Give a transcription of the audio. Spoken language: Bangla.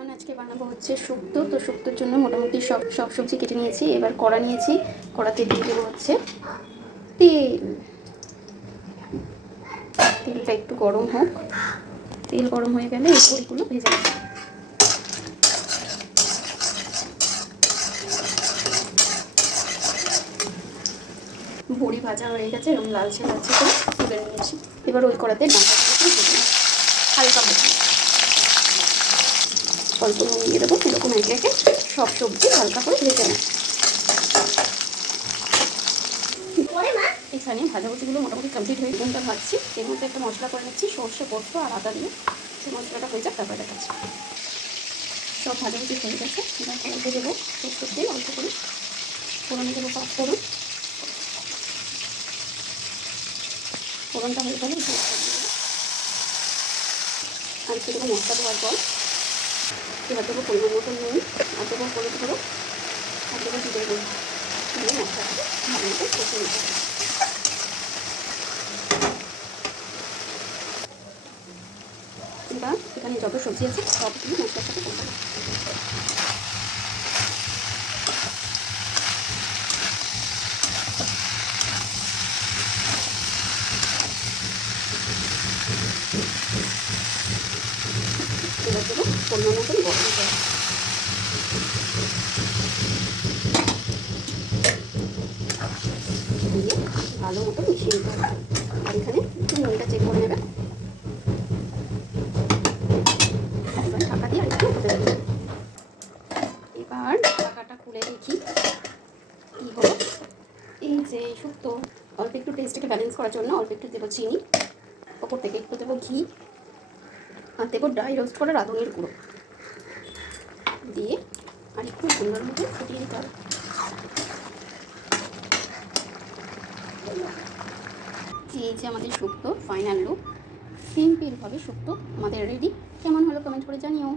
এভরিওয়ান, আজকে বানাবো হচ্ছে শুক্তো। তো শুক্তোর জন্য মোটামুটি সব সবজি কেটে নিয়েছি। এবার কড়া নিয়েছি, কড়াতে দিয়ে দেবো হচ্ছে তেল। তেলটা একটু গরম হোক। তেল গরম হয়ে গেলে এই বড়িগুলো ভেজে নেব। বড়ি ভাজা হয়ে গেছে, এরকম লালচে লালচে করে তুলে নিয়েছি। এবার ওই কড়াতে হালকা ভেজে অল্প নুন দিয়ে দেবো। এরকম একে একে সব সবজি হালকা করে ভেজে নেব। এখানে ভাজাভুজিগুলো মোটামুটি কমপ্লিট হয়ে নুনটা ভাজছি। এর মধ্যে একটা মশলা করে নিচ্ছি, সর্ষে পোস্ত আর আদা দিয়ে। সেই মশলাটা হয়ে যাক, তারপরে দেখাচ্ছি। সব ভাজাভুজি হয়ে গেছে। এবার কড়াইতে দেবো সর্ষের তেল অল্প করে, ফোড়নে দেবো পাঁচফোড়ন। ফোড়নটা হয়ে গেলে আর একটু দেবো মশলা দেওয়ার পর এবার দেবো পরিমাণ মতো নুন, আর দেবো হলুদ গুঁড়ো, আর দেবো জিরে গুঁড়ো দিয়ে মশলাটাকে ভালো মতো কষে নিতে হবে। এবার এখানে যত সবজি আছে সব দিয়ে মশলার সাথে কষাবো। এবার দেবো পরিমাণ মতন গরম জল, দিয়ে ভালো মতো মিশিয়ে নিতে হবে। আর এখানে একটু নুনটা চেক করে নেবে। এবার ঢাকা দিয়ে আরেকটু হতে দেবে। এবার ঢাকাটা খুলে দেখি কী হলো। এই যে শুক্তো, অল্প একটু টেস্টটাকে ব্যালেন্স করার জন্য অল্প একটু দেবো চিনি, ওপর থেকে একটু দেবো ঘি, আর দেবো ড্রাই রোস্ট করা রাঁধুনির গুঁড়ো দিয়ে আর একটু সুন্দর মতো ফুটিয়ে দিতে হবে। এই যে আমাদের শুক্তো ফাইনাল লুক। সিম্পলভাবে শুক্তো আমাদের রেডি। কেমন হলো কমেন্ট করে জানিও।